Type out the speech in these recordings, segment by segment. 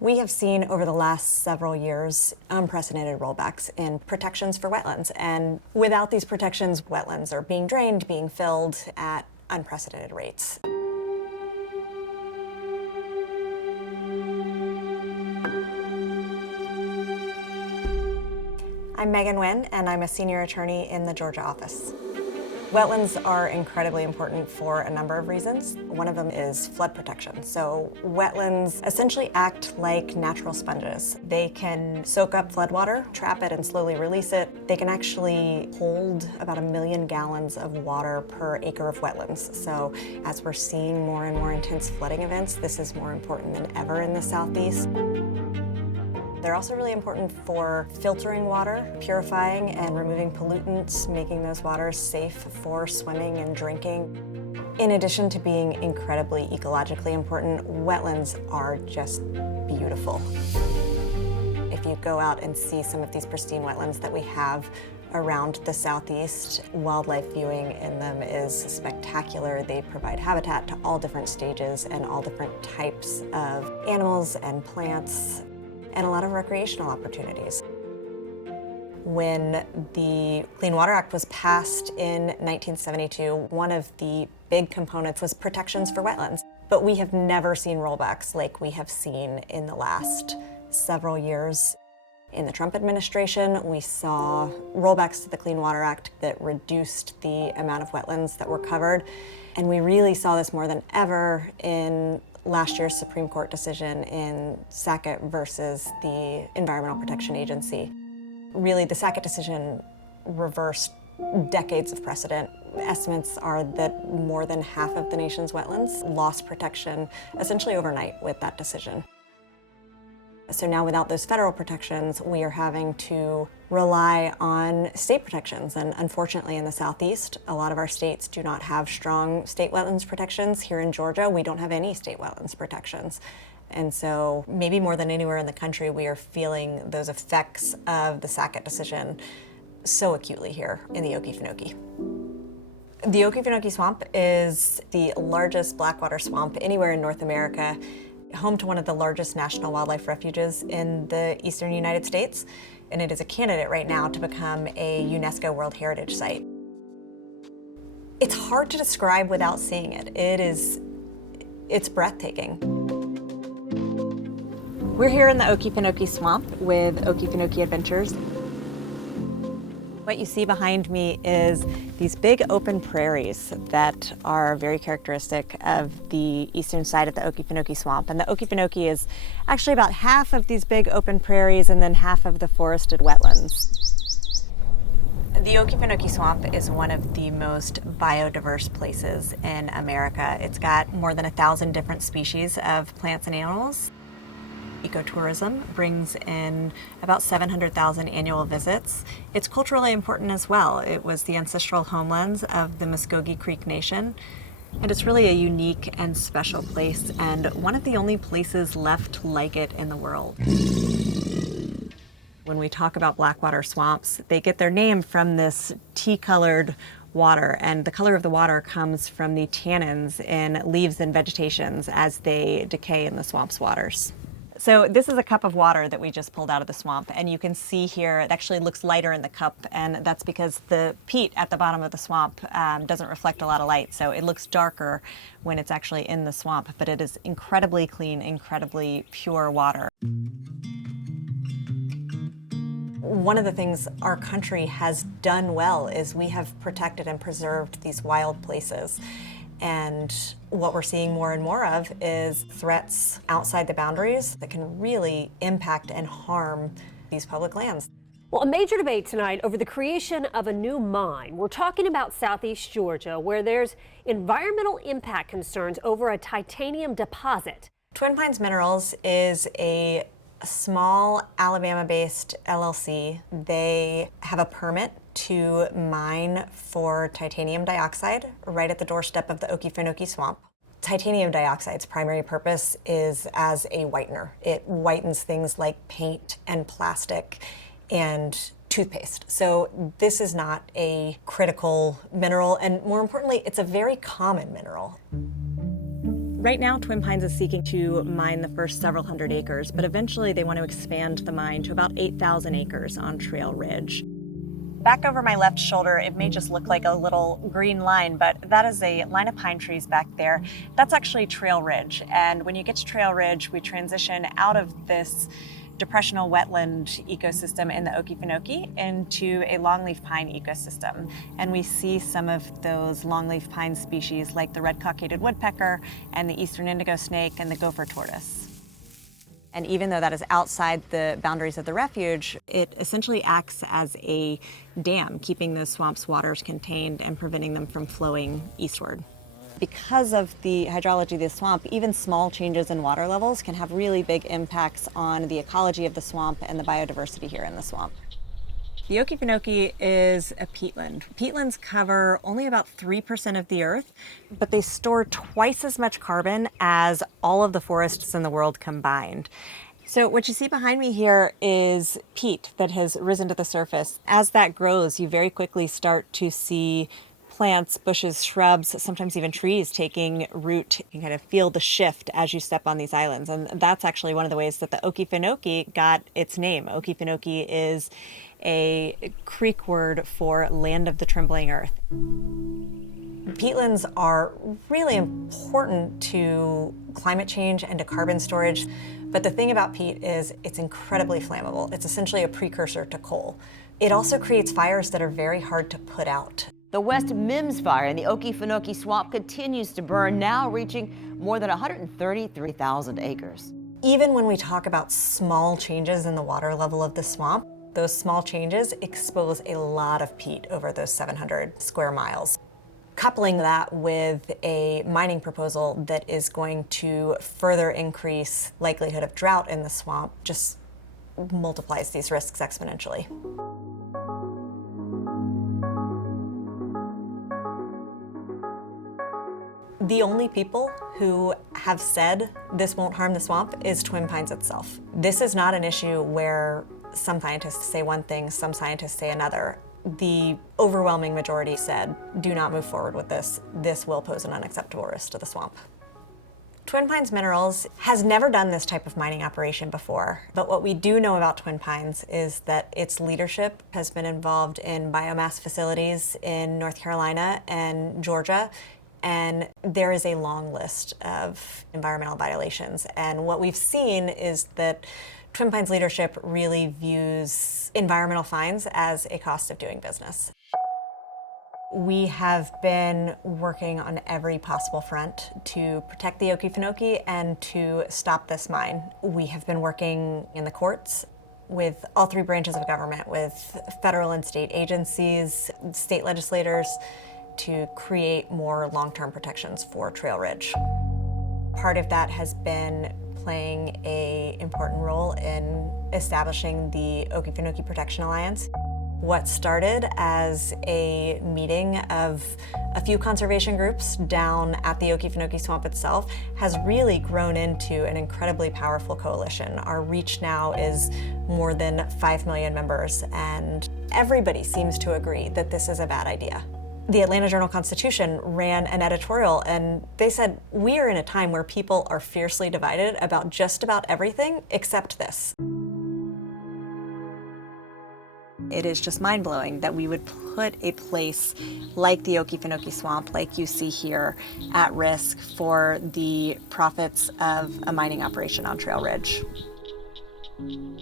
We have seen over the last several years unprecedented rollbacks in protections for wetlands. And without these protections, wetlands are being drained, being filled at unprecedented rates. I'm Megan Huynh, and I'm a senior attorney in the Georgia office. Wetlands are incredibly important for a number of reasons. One of them is flood protection. So wetlands essentially act like natural sponges. They can soak up floodwater, trap it, and slowly release it. They can actually hold about 1 million gallons of water per acre of wetlands. So as we're seeing more and more intense flooding events, this is more important than ever in the Southeast. They're also really important for filtering water, purifying and removing pollutants, making those waters safe for swimming and drinking. In addition to being incredibly ecologically important, wetlands are just beautiful. If you go out and see some of these pristine wetlands that we have around the Southeast, wildlife viewing in them is spectacular. They provide habitat to all different stages and all different types of animals and plants, and a lot of recreational opportunities. When the Clean Water Act was passed in 1972, one of the big components was protections for wetlands. But we have never seen rollbacks like we have seen in the last several years. In the Trump administration, we saw rollbacks to the Clean Water Act that reduced the amount of wetlands that were covered. And we really saw this more than ever in last year's Supreme Court decision in Sackett versus the Environmental Protection Agency. Really, the Sackett decision reversed decades of precedent. Estimates are that more than half of the nation's wetlands lost protection essentially overnight with that decision. So now without those federal protections, we are having to rely on state protections. And unfortunately in the Southeast, a lot of our states do not have strong state wetlands protections. Here in Georgia, we don't have any state wetlands protections. And so maybe more than anywhere in the country, we are feeling those effects of the Sackett decision so acutely here in the Okefenokee. The Okefenokee Swamp is the largest blackwater swamp anywhere in North America, home to one of the largest national wildlife refuges in the eastern United States, and it is a candidate right now to become a UNESCO World Heritage Site. It's hard to describe without seeing it. It's breathtaking. We're here in the Okefenokee Swamp with Okefenokee Adventures. What you see behind me is these big open prairies that are very characteristic of the eastern side of the Okefenokee Swamp. And the Okefenokee is actually about half of these big open prairies and then half of the forested wetlands. The Okefenokee Swamp is one of the most biodiverse places in America. It's got more than 1,000 different species of plants and animals. Ecotourism brings in about 700,000 annual visits. It's culturally important as well. It was the ancestral homelands of the Muskogee Creek Nation, and it's really a unique and special place, and one of the only places left like it in the world. When we talk about blackwater swamps, they get their name from this tea-colored water, and the color of the water comes from the tannins in leaves and vegetations as they decay in the swamp's waters. So this is a cup of water that we just pulled out of the swamp, and you can see here it actually looks lighter in the cup, and that's because the peat at the bottom of the swamp doesn't reflect a lot of light, so it looks darker when it's actually in the swamp, but it is incredibly clean, incredibly pure water. One of the things our country has done well is we have protected and preserved these wild places. And what we're seeing more and more of is threats outside the boundaries that can really impact and harm these public lands. Well, a major debate tonight over the creation of a new mine. We're talking about Southeast Georgia, where there's environmental impact concerns over a titanium deposit. Twin Pines Minerals is a small Alabama-based LLC. They have a permit to mine for titanium dioxide right at the doorstep of the Okefenokee Swamp. Titanium dioxide's primary purpose is as a whitener. It whitens things like paint and plastic and toothpaste. So this is not a critical mineral, and more importantly, it's a very common mineral. Right now, Twin Pines is seeking to mine the first several hundred acres, but eventually they want to expand the mine to about 8,000 acres on Trail Ridge. Back over my left shoulder, it may just look like a little green line, but that is a line of pine trees back there. That's actually Trail Ridge. And when you get to Trail Ridge, we transition out of this depressional wetland ecosystem in the Okefenokee into a longleaf pine ecosystem. And we see some of those longleaf pine species like the red cockaded woodpecker and the eastern indigo snake and the gopher tortoise. And even though that is outside the boundaries of the refuge, it essentially acts as a dam, keeping those swamp's waters contained and preventing them from flowing eastward. Because of the hydrology of the swamp, even small changes in water levels can have really big impacts on the ecology of the swamp and the biodiversity here in the swamp. The Okefenokee is a peatland. Peatlands cover only about 3% of the earth, but they store twice as much carbon as all of the forests in the world combined. So what you see behind me here is peat that has risen to the surface. As that grows, you very quickly start to see plants, bushes, shrubs, sometimes even trees taking root. You can kind of feel the shift as you step on these islands. And that's actually one of the ways that the Okefenokee got its name. Okefenokee is a Creek word for land of the trembling earth. Peatlands are really important to climate change and to carbon storage. But the thing about peat is it's incredibly flammable. It's essentially a precursor to coal. It also creates fires that are very hard to put out. The West Mims fire in the Okefenokee Swamp continues to burn, now reaching more than 133,000 acres. Even when we talk about small changes in the water level of the swamp, those small changes expose a lot of peat over those 700 square miles. Coupling that with a mining proposal that is going to further increase likelihood of drought in the swamp just multiplies these risks exponentially. The only people who have said this won't harm the swamp is Twin Pines itself. This is not an issue where some scientists say one thing, some scientists say another. The overwhelming majority said, do not move forward with this. This will pose an unacceptable risk to the swamp. Twin Pines Minerals has never done this type of mining operation before, but what we do know about Twin Pines is that its leadership has been involved in biomass facilities in North Carolina and Georgia, and there is a long list of environmental violations. And what we've seen is that Twin Pines leadership really views environmental fines as a cost of doing business. We have been working on every possible front to protect the Okefenokee and to stop this mine. We have been working in the courts with all three branches of government, with federal and state agencies, state legislators, to create more long-term protections for Trail Ridge. Part of that has been playing an important role in establishing the Okefenokee Protection Alliance. What started as a meeting of a few conservation groups down at the Okefenokee Swamp itself has really grown into an incredibly powerful coalition. Our reach now is more than 5 million members, and everybody seems to agree that this is a bad idea. The Atlanta Journal-Constitution ran an editorial and they said, we are in a time where people are fiercely divided about just about everything except this. It is just mind-blowing that we would put a place like the Okefenokee Swamp, like you see here, at risk for the profits of a mining operation on Trail Ridge.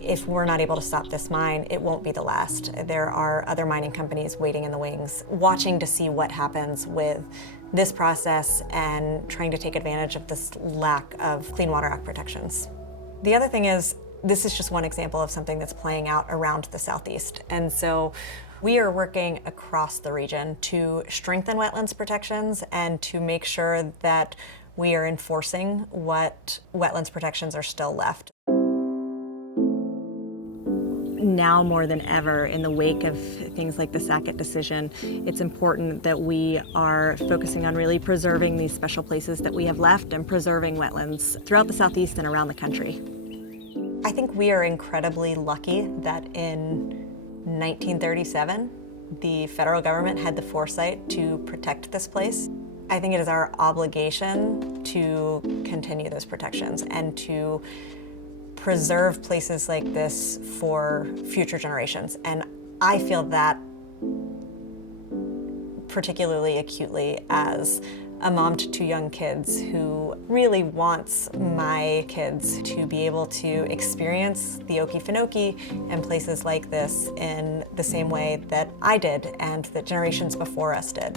If we're not able to stop this mine, it won't be the last. There are other mining companies waiting in the wings, watching to see what happens with this process and trying to take advantage of this lack of Clean Water Act protections. The other thing is, this is just one example of something that's playing out around the Southeast. And so we are working across the region to strengthen wetlands protections and to make sure that we are enforcing what wetlands protections are still left. Now more than ever, in the wake of things like the Sackett decision, it's important that we are focusing on really preserving these special places that we have left and preserving wetlands throughout the Southeast and around the country. I think we are incredibly lucky that in 1937, the federal government had the foresight to protect this place. I think it is our obligation to continue those protections and to preserve places like this for future generations. And I feel that particularly acutely as a mom to 2 young kids who really wants my kids to be able to experience the Okefenokee and places like this in the same way that I did and that generations before us did.